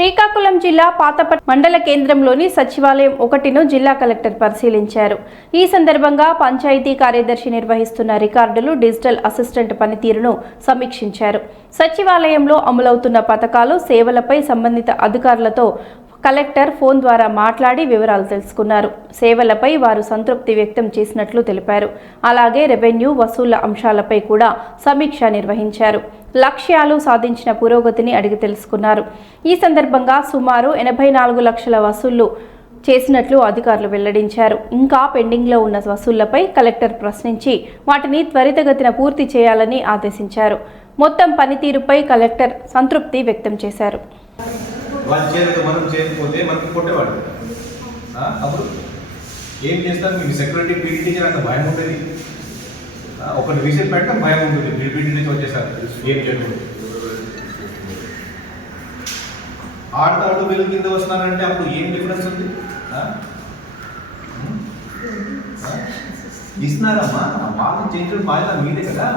శ్రీకాకుళం జిల్లా పాతపట్నం మండల కేంద్రంలోని సచివాలయం 1ను జిల్లా కలెక్టర్ పరిశీలించారు. ఈ సందర్భంగా పంచాయతీ కార్యదర్శి నిర్వహిస్తున్న రికార్డులు, డిజిటల్ అసిస్టెంట్ పనితీరును సమీక్షించారు. సచివాలయంలో అమలవుతున్న పథకాలు, సేవలపై సంబంధిత అధికారులతో కలెక్టర్ ఫోన్ ద్వారా మాట్లాడి వివరాలు తెలుసుకున్నారు. సేవలపై వారు సంతృప్తి వ్యక్తం చేసినట్లు తెలిపారు. అలాగే రెవెన్యూ, వసూళ్ల అంశాలపై కూడా సమీక్ష నిర్వహించారు. లక్ష్యాలు, సాధించిన పురోగతిని అడిగి తెలుసుకున్నారు. ఈ సందర్భంగా సుమారు 84 లక్షల వసూళ్లు చేసినట్లు అధికారులు వెల్లడించారు. ఇంకా పెండింగ్లో ఉన్న వసూళ్లపై కలెక్టర్ ప్రశ్నించి వాటిని త్వరితగతిన పూర్తి చేయాలని ఆదేశించారు. మొత్తం పనితీరుపై కలెక్టర్ సంతృప్తి వ్యక్తం చేశారు. వాళ్ళు చేయలేదు, మనం చేయకపోతే మనకి కొట్టేవాడు. అప్పుడు ఏం చేస్తారు? మీకు సెక్యూరిటీ పీటీ టీచర్ అంత భయం ఉంటుంది, ఒకటి విజిట్ పెట్టడం భయం ఉంటుంది. మీరు పీటీ నుంచి వచ్చేసారు, ఏం చేయడం? ఆడతాడు వెలుగు కింద వస్తున్నారంటే అప్పుడు ఏం డిఫరెన్స్ ఉంది? ఇస్తున్నారమ్మా, బాగా చేయించడం బాధ్యత మీదే కదా.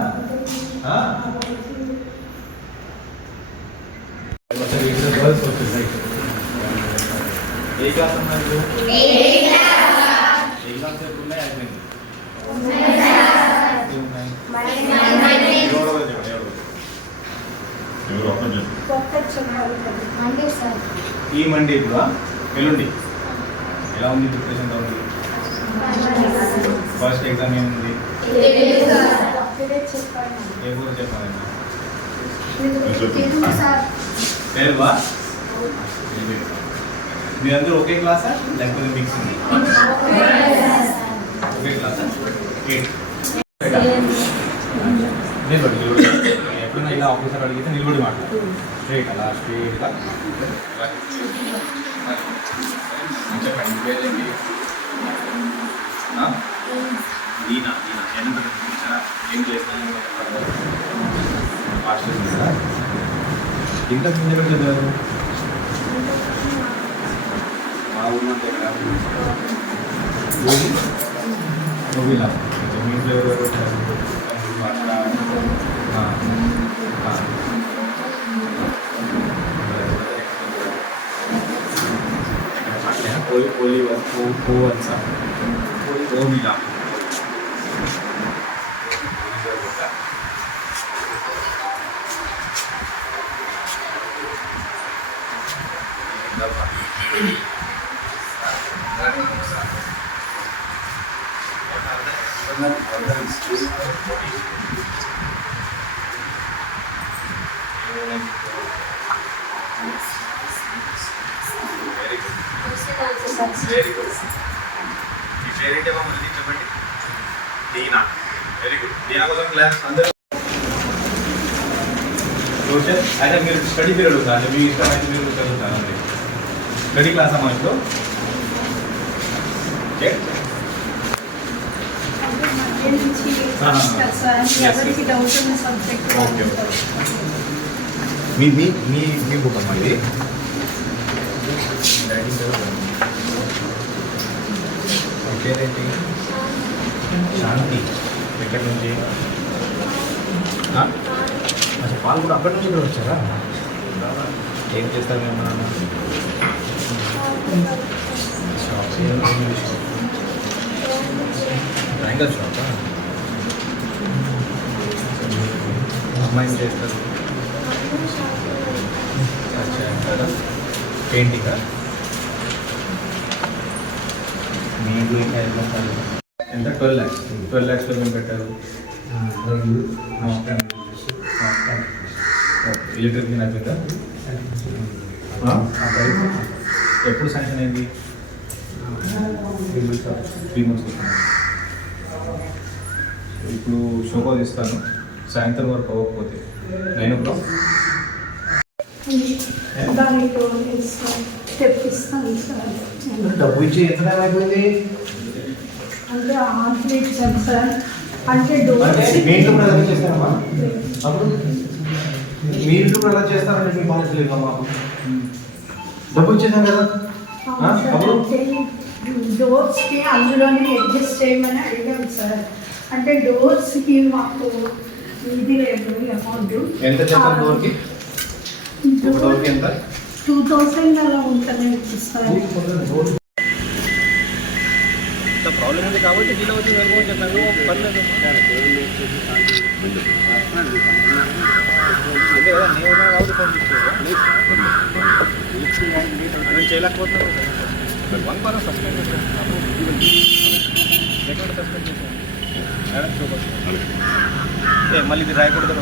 ఏ క్లాస్ అన్నారు? ఈ మండే ఇప్పుడు ఎల్లుండి ఎలా ఉంది? ప్రిపరేషన్ ఎలా ఉంది? ఫస్ట్ ఎగ్జామ్ ఏముంది? ఏ ఊరు చెప్పాలండి? తెలువా? మీరందరూ ఒకే క్లాసా లేకపోతే మిక్స్? ఒకే క్లాసా? నిలబడి ఎప్పుడైనా ఇలా ఆఫీసర్ అడిగితే నిలబడి మాట్లాడు. స్ట్రైట్ అలా స్ట్రైట్గా చెప్పండి. పేరేంటి? ఈయన ఏం చేస్తాను? మాస్టర్ సార్ ఇంత ముందు ఎక్కడ చదివారు? మా ఊళ్ళో మూవీలా మీ ఇంట్లో ఎవరు? కోవిలా వెరీ గుడ్. ఈ పేరేంటి ఏమో మళ్ళీ చెప్పండి. దీనా. Very good. దీనా కోసం క్లాస్ అందరూ అయితే మీరు స్టడీ పీరియడ్ అవుతుంది. మీ ఇష్టం అయితే మీరు చదువుతారు. స్టడీ క్లాస్ అమ్మా ఇప్పుడు మీ బుక్ అమ్మా ఇది. పేరేంటి? శాంతి. ఎక్కడి నుంచి? అసలు వాళ్ళు కూడా అక్కడి నుంచి కూడా వచ్చారా? ఏం చేస్తారు మేము? షాప్ బ్యాంకర్ షాపా? అమ్మాయి ఏం చేస్తారు? పెయింటింగా? మీకు ఎంత? 12 lakhs. 12 lakhsలో మేము పెట్టారు. ఎలక్ట్రిక్ బిల్ అయిపోయిందా? ఎప్పుడు శాంక్షన్ అయింది? 3 months వస్తున్నాను. ఇప్పుడు షోకాజ్ ఇస్తాను. సాయంత్రం వరకు అవ్వకపోతే 9 o'clock డబ్బు ఇచ్చి ఎంత అయిపోయింది అంటే మీ ఇంట్లో కూడా ఎలా చేస్తారమ్మా? అప్పుడు మీ ఇంట్లో కూడా ఎలా చేస్తారంటే మీ బాధ్యత లేదమ్మా. డబ్బు ఇచ్చేసాం కదా. అప్పుడు డోర్స్కి అందులోనే అడ్జస్ట్ చేయమని అడిగాం సార్. అంటే డోర్స్కి మాకు ఇది లేదు అమౌంట్. ఎంత చెప్పాలి? డోర్కి ఎంత? 2000 అలా ఉంటుంది సార్. ప్రాబ్లం ఉంది కాబట్టి జిల్లా వచ్చి చెప్పాను పర్లేదు అదే కదా నేను కాబట్టి ఫోన్ నేను చేయలేకపోతున్నాను 1 సస్పెండ్ చేశాను సస్పెండ్ చేశాను మేడం మళ్ళీ ఇది రాయకూడదు